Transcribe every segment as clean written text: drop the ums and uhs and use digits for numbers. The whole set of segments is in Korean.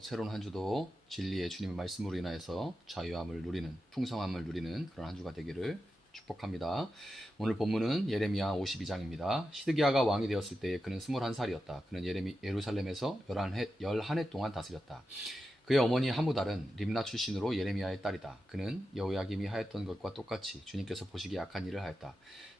새로운 한 주도 진리의 주님의 말씀으로 인하여서 자유함을 누리는, 풍성함을 누리는 그런 한 주가 되기를 축복합니다. 오늘 본문은 예레미야 52장입니다. 시드기야가 왕이 되었을 때에 그는 21살이었다. 그는 예루살렘에서 11해 동안 다스렸다. 그의 어머니 하무달은 림나 출신으로 예레미야의 딸이다. 그는 여호야김이 하였던 것과 똑같이 주님께서 보시기에 악한 일을 하였다.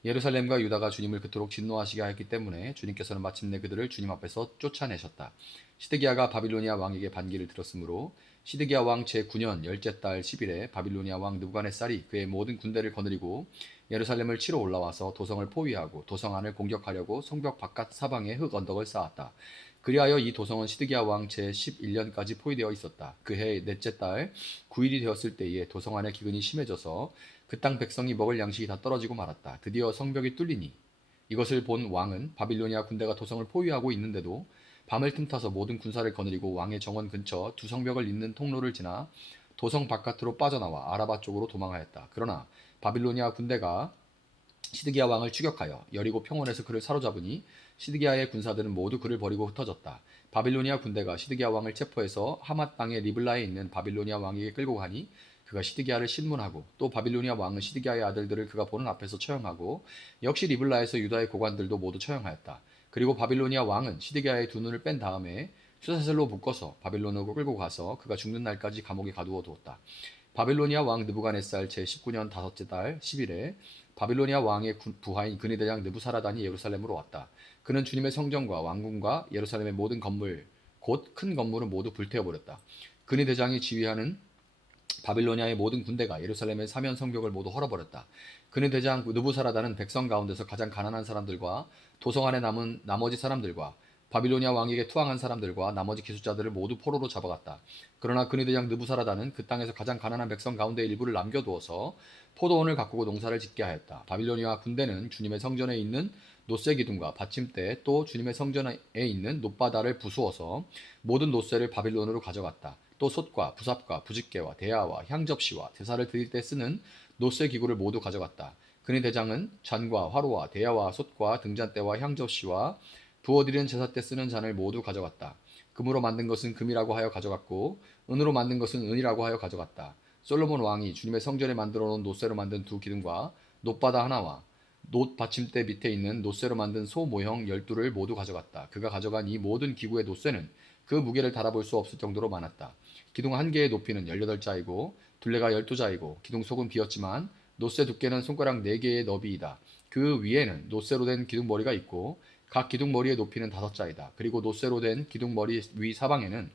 예루살렘과 유다가 주님을 그토록 진노하시게 하였기 때문에 주님께서는 마침내 그들을 주님 앞에서 쫓아내셨다. 시드기야가 바빌로니아 왕에게 반기를 들었으므로 시드기야 왕 제9년 열째 달 10일에 바빌로니아 왕 느부갓네살이 그의 모든 군대를 거느리고 예루살렘을 치러 올라와서 도성을 포위하고 도성 안을 공격하려고 성벽 바깥 사방에 흙 언덕을 쌓았다. 그리하여 이 도성은 시드기야 왕 제11년까지 포위되어 있었다. 그해 넷째 달 9일이 되었을 때에 도성 안의 기근이 심해져서 그 땅 백성이 먹을 양식이 다 떨어지고 말았다. 드디어 성벽이 뚫리니 이것을 본 왕은 바빌로니아 군대가 도성을 포위하고 있는데도 밤을 틈타서 모든 군사를 거느리고 왕의 정원 근처 두 성벽을 잇는 통로를 지나 도성 바깥으로 빠져나와 아라바 쪽으로 도망하였다. 그러나 바빌로니아 군대가 시드기야 왕을 추격하여 여리고 평원에서 그를 사로잡으니 시드기야의 군사들은 모두 그를 버리고 흩어졌다. 바빌로니아 군대가 시드기야 왕을 체포해서 하맛 땅의 리블라에 있는 바빌로니아 왕에게 끌고 가니 그가 시드기야를 신문하고 또 바빌로니아 왕은 시드기야의 아들들을 그가 보는 앞에서 처형하고 역시 리블라에서 유다의 고관들도 모두 처형하였다. 그리고 바빌로니아 왕은 시드기야의 두 눈을 뺀 다음에 쇠사슬로 묶어서 바빌론으로 끌고 가서 그가 죽는 날까지 감옥에 가두어 두었다. 바빌로니아 왕 느부갓네살 제19년 다섯째 달 10일에 바빌로니아 왕의 부하인 근위 대장 느부사라단이 예루살렘으로 왔다. 그는 주님의 성전과 왕궁과 예루살렘의 모든 건물 곧 큰 건물은 모두 불태워 버렸다. 근위 대장이 지휘하는 바빌로니아의 모든 군대가 예루살렘의 사면 성벽을 모두 헐어버렸다. 그는 대장 느부사라단은 백성 가운데서 가장 가난한 사람들과 도성 안에 남은 나머지 사람들과 바빌로니아 왕에게 투항한 사람들과 나머지 기술자들을 모두 포로로 잡아갔다. 그러나 그네 대장 느부사라단은 그 땅에서 가장 가난한 백성 가운데 일부를 남겨두어서 포도원을 가꾸고 농사를 짓게 하였다. 바빌로니아 군대는 주님의 성전에 있는 노쇠 기둥과 받침대 또 주님의 성전에 있는 놋바다를 부수어서 모든 노쇠를 바빌론으로 가져갔다. 또 솥과 부삽과 부집개와 대야와 향접시와 제사를 드릴 때 쓰는 노쇠 기구를 모두 가져갔다. 그네 대장은 잔과 화로와 대야와 솥과 등잔대와 향접시와 부어드리는 제사 때 쓰는 잔을 모두 가져갔다. 금으로 만든 것은 금이라고 하여 가져갔고 은으로 만든 것은 은이라고 하여 가져갔다. 솔로몬 왕이 주님의 성전에 만들어 놓은 노쇠로 만든 두 기둥과 놋바다 하나와 놋 받침대 밑에 있는 노쇠로 만든 소 모형 12를 모두 가져갔다. 그가 가져간 이 모든 기구의 노쇠는 그 무게를 달아볼 수 없을 정도로 많았다. 기둥 한 개의 높이는 18자이고 둘레가 12자이고 기둥 속은 비었지만 노쇠 두께는 손가락 4개의 너비이다. 그 위에는 노쇠로 된 기둥머리가 있고 각 기둥머리의 높이는 5자이다. 그리고 노쇠로 된 기둥머리 위 사방에는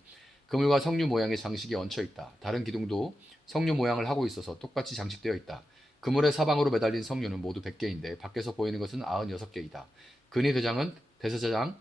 그물과 석류 모양의 장식이 얹혀 있다. 다른 기둥도 석류 모양을 하고 있어서 똑같이 장식되어 있다. 그물의 사방으로 매달린 석류는 모두 100개인데 밖에서 보이는 것은 96개이다. 근위 대장은 대제사장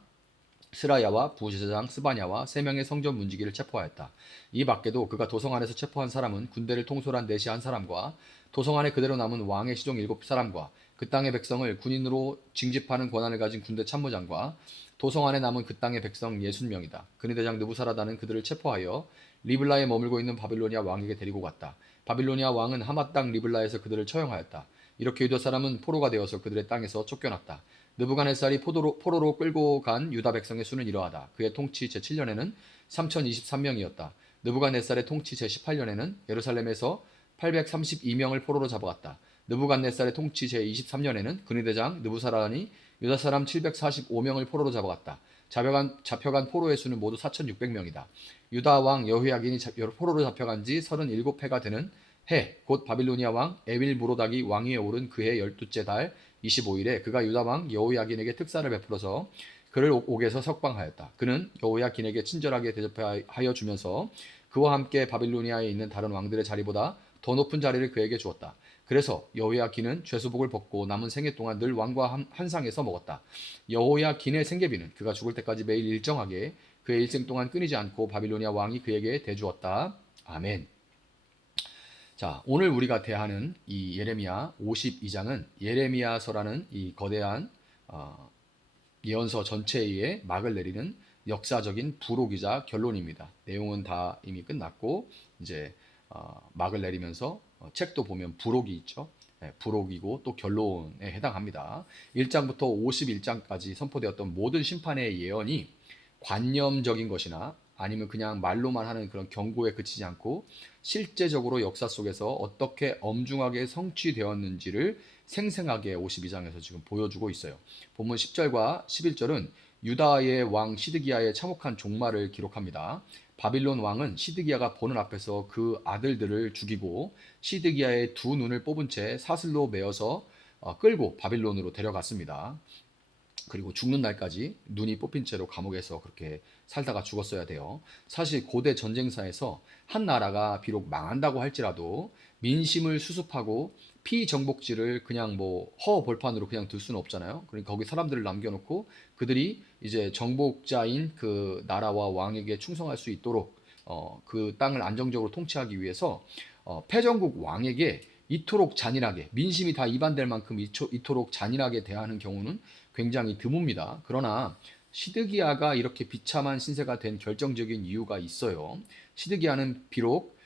스라야와 부제사장 스바냐와 3명의 성전 문지기를 체포하였다. 이 밖에도 그가 도성 안에서 체포한 사람은 군대를 통솔한 내시 한 사람과 도성 안에 그대로 남은 왕의 시종 7사람과 그 땅의 백성을 군인으로 징집하는 권한을 가진 군대 참모장과 도성 안에 남은 그 땅의 백성 60명이다. 근위 대장 느부사라단은 그들을 체포하여 리블라에 머물고 있는 바빌로니아 왕에게 데리고 갔다. 바빌로니아 왕은 하맛 땅 리블라에서 그들을 처형하였다. 이렇게 유다 사람은 포로가 되어서 그들의 땅에서 쫓겨났다. 느부갓네살이 포로로 끌고 간 유다 백성의 수는 이러하다. 그의 통치 제7년에는 3023명이었다. 느부갓네살의 통치 제18년에는 예루살렘에서 832명을 포로로 잡아갔다. 느부갓네살의 통치 제23년에는 근위 대장 느부사라단이 유다 사람 745명을 포로로 잡아갔다. 잡혀간 포로의 수는 모두 4600명이다. 유다 왕 여호야긴이 포로로 잡혀간 지 37해가 되는 해, 곧 바빌로니아 왕 에빌무로닥이 왕위에 오른 그해 12째 달 25일에 그가 유다 왕 여호야긴에게 특사를 베풀어서 그를 옥에서 석방하였다. 그는 여호야긴에게 친절하게 대접하여 주면서 그와 함께 바빌로니아에 있는 다른 왕들의 자리보다 더 높은 자리를 그에게 주었다. 그래서 여호야긴은 죄수복을 벗고 남은 생애 동안 늘 왕과 한 상에서 먹었다. 여호야긴의 생계비는 그가 죽을 때까지 매일 일정하게 그의 일생 동안 끊이지 않고 바빌로니아 왕이 그에게 대주었다. 아멘. 자, 오늘 우리가 대하는 이 예레미야 52장은 예레미야서라는 이 거대한 예언서 전체에 막을 내리는 역사적인 부록이자 결론입니다. 내용은 다 이미 끝났고 이제 막을 내리면서 책도 보면 부록이 있죠. 부록이고 또 결론에 해당합니다. 1장부터 51장까지 선포되었던 모든 심판의 예언이 관념적인 것이나 아니면 그냥 말로만 하는 그런 경고에 그치지 않고 실제적으로 역사 속에서 어떻게 엄중하게 성취되었는지를 생생하게 52장에서 지금 보여주고 있어요. 본문 10절과 11절은 유다의 왕 시드기야의 참혹한 종말을 기록합니다. 바빌론 왕은 시드기야가 보는 앞에서 그 아들들을 죽이고 시드기야의 두 눈을 뽑은 채 사슬로 메어서 끌고 바빌론으로 데려갔습니다. 그리고 죽는 날까지 눈이 뽑힌 채로 감옥에서 그렇게 살다가 죽었어야 돼요. 사실 고대 전쟁사에서 한 나라가 비록 망한다고 할지라도 민심을 수습하고 피정복지를 그냥 뭐 허벌판으로 그냥 둘 수는 없잖아요. 그러니까 거기 사람들을 남겨놓고 그들이 이제 정복자인 그 나라와 왕에게 충성할 수 있도록 그 땅을 안정적으로 통치하기 위해서 패전국 왕에게 이토록 잔인하게 민심이 다 이반될 만큼 이토록 잔인하게 대하는 경우는 굉장히 드뭅니다. 그러나 시드기야가 이렇게 비참한 신세가 된 결정적인 이유가 있어요. 시드기야는 비록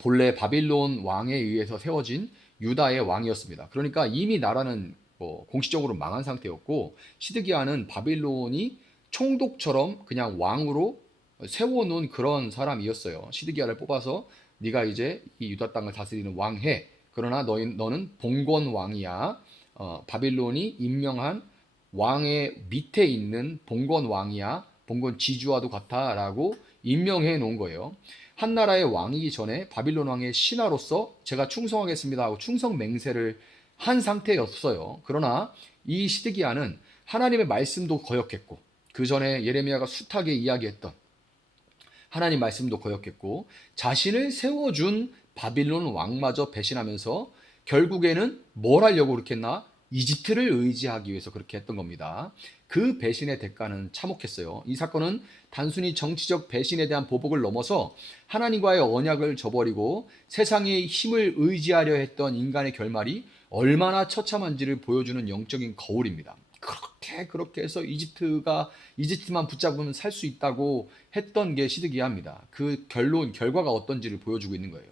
본래 바빌론 왕에 의해서 세워진 유다의 왕이었습니다. 그러니까 이미 나라는 공식적으로 망한 상태였고 시드기야는 바빌론이 총독처럼 그냥 왕으로 세워놓은 그런 사람이었어요. 시드기야를 뽑아서 네가 이제 이 유다 땅을 다스리는 왕해. 그러나 너는 봉건 왕이야. 바빌론이 임명한 왕의 밑에 있는 봉건 왕이야. 봉건 지주와도 같아라고 임명해 놓은 거예요. 한 나라의 왕이기 전에 바빌론 왕의 신하로서 제가 충성하겠습니다 하고 충성 맹세를 한 상태였어요. 그러나 이 시드기야는 하나님의 말씀도 거역했고 그 전에 예레미야가 숱하게 이야기했던 하나님 말씀도 거역했고 자신을 세워준 바빌론 왕마저 배신하면서 결국에는 뭘 하려고 그렇게 했나? 이집트를 의지하기 위해서 그렇게 했던 겁니다. 그 배신의 대가는 참혹했어요. 이 사건은 단순히 정치적 배신에 대한 보복을 넘어서 하나님과의 언약을 저버리고 세상의 힘을 의지하려 했던 인간의 결말이 얼마나 처참한지를 보여주는 영적인 거울입니다. 그렇게 해서 이집트만 붙잡으면 살 수 있다고 했던 게 시드기야입니다. 그 결과가 어떤지를 보여주고 있는 거예요.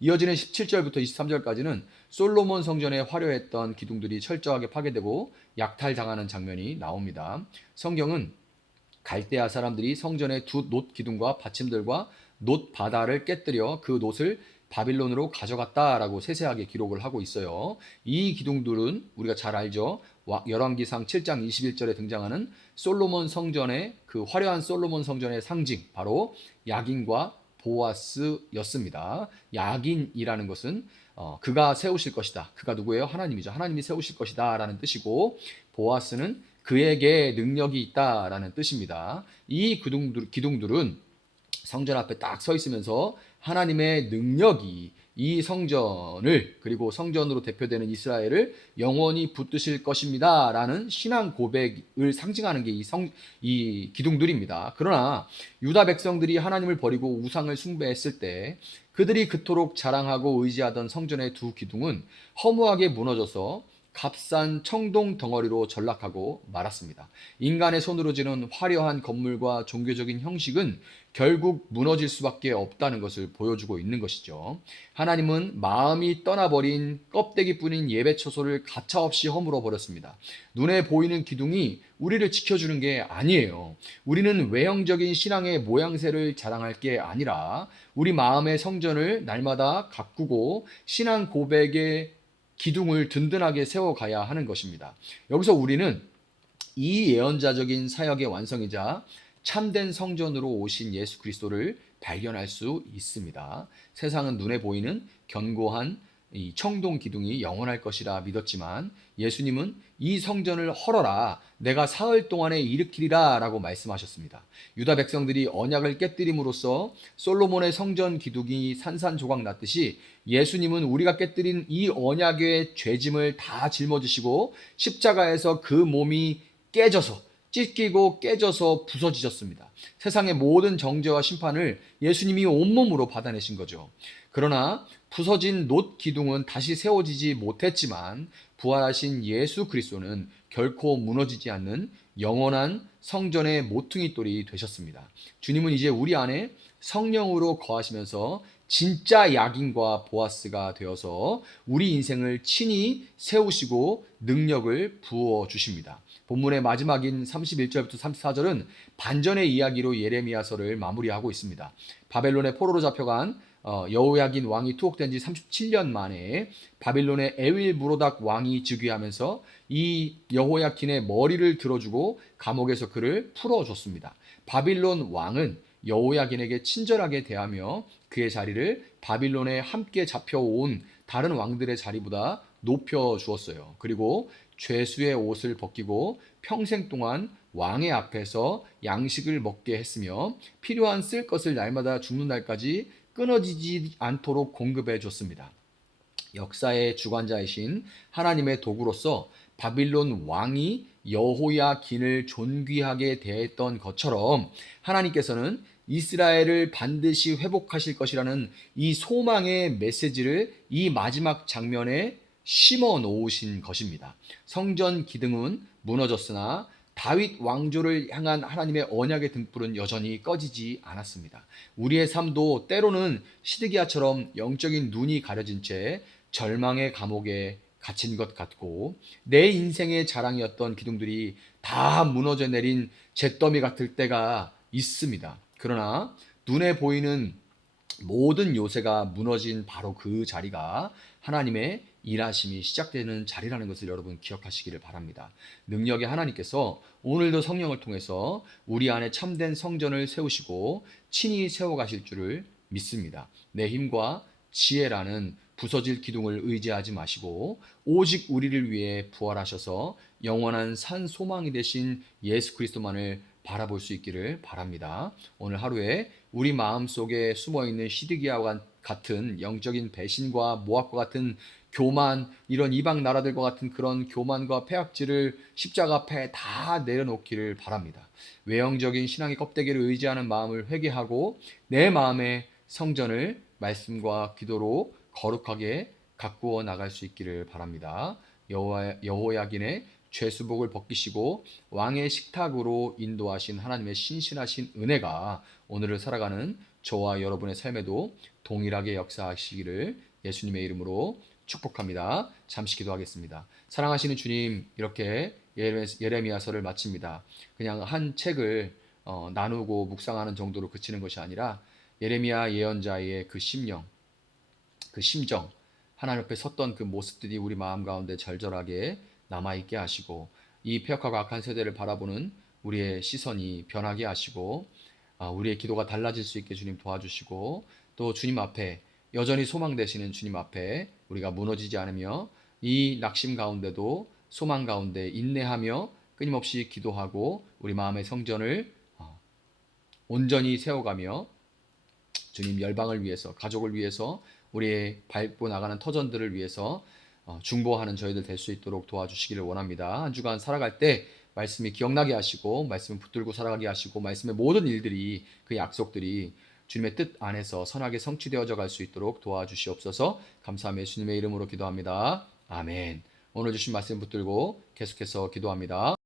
이어지는 17절부터 23절까지는 솔로몬 성전에 화려했던 기둥들이 철저하게 파괴되고 약탈당하는 장면이 나옵니다. 성경은 갈대아 사람들이 성전의 두 놋 기둥과 받침들과 놋 바다를 깨뜨려 그 놋을 바빌론으로 가져갔다라고 세세하게 기록을 하고 있어요. 이 기둥들은 우리가 잘 알죠. 열왕기상 7장 21절에 등장하는 솔로몬 성전의 그 화려한 솔로몬 성전의 상징 바로 야긴과 보아스였습니다. 야긴이라는 것은 그가 세우실 것이다. 그가 누구예요? 하나님이죠. 하나님이 세우실 것이다 라는 뜻이고 보아스는 그에게 능력이 있다라는 뜻입니다. 이 기둥들은 성전 앞에 딱 서 있으면서 하나님의 능력이 이 성전을 그리고 성전으로 대표되는 이스라엘을 영원히 붙드실 것입니다 라는 신앙 고백을 상징하는 게 이 기둥들입니다. 그러나 유다 백성들이 하나님을 버리고 우상을 숭배했을 때 그들이 그토록 자랑하고 의지하던 성전의 두 기둥은 허무하게 무너져서 값싼 청동 덩어리로 전락하고 말았습니다. 인간의 손으로 지은 화려한 건물과 종교적인 형식은 결국 무너질 수밖에 없다는 것을 보여주고 있는 것이죠. 하나님은 마음이 떠나버린 껍데기뿐인 예배 처소를 가차없이 허물어 버렸습니다. 눈에 보이는 기둥이 우리를 지켜주는 게 아니에요. 우리는 외형적인 신앙의 모양새를 자랑할 게 아니라 우리 마음의 성전을 날마다 가꾸고 신앙 고백의 기둥을 든든하게 세워가야 하는 것입니다. 여기서 우리는 이 예언자적인 사역의 완성이자 참된 성전으로 오신 예수 그리스도를 발견할 수 있습니다. 세상은 눈에 보이는 견고한 이 청동 기둥이 영원할 것이라 믿었지만 예수님은 이 성전을 헐어라 내가 사흘 동안에 일으키리라 라고 말씀하셨습니다. 유다 백성들이 언약을 깨뜨림으로써 솔로몬의 성전 기둥이 산산조각 났듯이 예수님은 우리가 깨뜨린 이 언약의 죄짐을 다 짊어지시고 십자가에서 그 몸이 깨져서 찢기고 깨져서 부서지셨습니다. 세상의 모든 정죄와 심판을 예수님이 온몸으로 받아내신 거죠. 그러나 부서진 놋 기둥은 다시 세워지지 못했지만 부활하신 예수 그리스도는 결코 무너지지 않는 영원한 성전의 모퉁이 돌이 되셨습니다. 주님은 이제 우리 안에 성령으로 거하시면서 진짜 야긴과 보아스가 되어서 우리 인생을 친히 세우시고 능력을 부어 주십니다. 본문의 마지막인 31절부터 34절은 반전의 이야기로 예레미야서를 마무리하고 있습니다. 바벨론의 포로로 잡혀간 여호야긴 왕이 투옥된 지 37년 만에 바빌론의 에윌 무로닥 왕이 즉위하면서 이 여호야킨의 머리를 들어주고 감옥에서 그를 풀어줬습니다. 바빌론 왕은 여호야긴에게 친절하게 대하며 그의 자리를 바빌론에 함께 잡혀온 다른 왕들의 자리보다 높여 주었어요. 그리고 죄수의 옷을 벗기고 평생 동안 왕의 앞에서 양식을 먹게 했으며 필요한 쓸 것을 날마다 죽는 날까지 끊어지지 않도록 공급해 줬습니다. 역사의 주관자이신 하나님의 도구로서 바빌론 왕이 여호야긴을 존귀하게 대했던 것처럼 하나님께서는 이스라엘을 반드시 회복하실 것이라는 이 소망의 메시지를 이 마지막 장면에 심어 놓으신 것입니다. 성전 기둥은 무너졌으나 다윗 왕조를 향한 하나님의 언약의 등불은 여전히 꺼지지 않았습니다. 우리의 삶도 때로는 시드기야처럼 영적인 눈이 가려진 채 절망의 감옥에 갇힌 것 같고 내 인생의 자랑이었던 기둥들이 다 무너져 내린 잿더미 같을 때가 있습니다. 그러나 눈에 보이는 모든 요새가 무너진 바로 그 자리가 하나님의 일하심이 시작되는 자리라는 것을 여러분 기억하시기를 바랍니다. 능력의 하나님께서 오늘도 성령을 통해서 우리 안에 참된 성전을 세우시고 친히 세워가실 줄을 믿습니다. 내 힘과 지혜라는 부서질 기둥을 의지하지 마시고 오직 우리를 위해 부활하셔서 영원한 산 소망이 되신 예수 그리스도만을 바라볼 수 있기를 바랍니다. 오늘 하루에 우리 마음속에 숨어있는 시드기야와 같은 영적인 배신과 모압과 같은 교만, 이런 이방 나라들과 같은 그런 교만과 폐악질을 십자가 앞에 다 내려놓기를 바랍니다. 외형적인 신앙의 껍데기를 의지하는 마음을 회개하고 내 마음의 성전을 말씀과 기도로 거룩하게 가꾸어 나갈 수 있기를 바랍니다. 여호야긴의 죄수복을 벗기시고 왕의 식탁으로 인도하신 하나님의 신실하신 은혜가 오늘을 살아가는 저와 여러분의 삶에도 동일하게 역사하시기를 예수님의 이름으로 축복합니다. 잠시 기도하겠습니다. 사랑하시는 주님, 이렇게 예레미야서를 마칩니다. 그냥 한 책을 나누고 묵상하는 정도로 그치는 것이 아니라 예레미야 예언자의 그 심령, 그 심정, 하나님 앞에 섰던 그 모습들이 우리 마음 가운데 절절하게 남아있게 하시고 이 폐역하고 악한 세대를 바라보는 우리의 시선이 변하게 하시고 우리의 기도가 달라질 수 있게 주님 도와주시고 또 주님 앞에 여전히 소망 되시는 주님 앞에 우리가 무너지지 않으며 이 낙심 가운데도 소망 가운데 인내하며 끊임없이 기도하고 우리 마음의 성전을 온전히 세워가며 주님 열방을 위해서 가족을 위해서 우리의 밟고 나가는 터전들을 위해서 중보하는 저희들 될 수 있도록 도와주시기를 원합니다. 한 주간 살아갈 때 말씀이 기억나게 하시고 말씀을 붙들고 살아가게 하시고 말씀의 모든 일들이 그 약속들이 주님의 뜻 안에서 선하게 성취되어져 갈 수 있도록 도와주시옵소서. 감사하며 예수님의 이름으로 기도합니다. 아멘. 오늘 주신 말씀 붙들고 계속해서 기도합니다.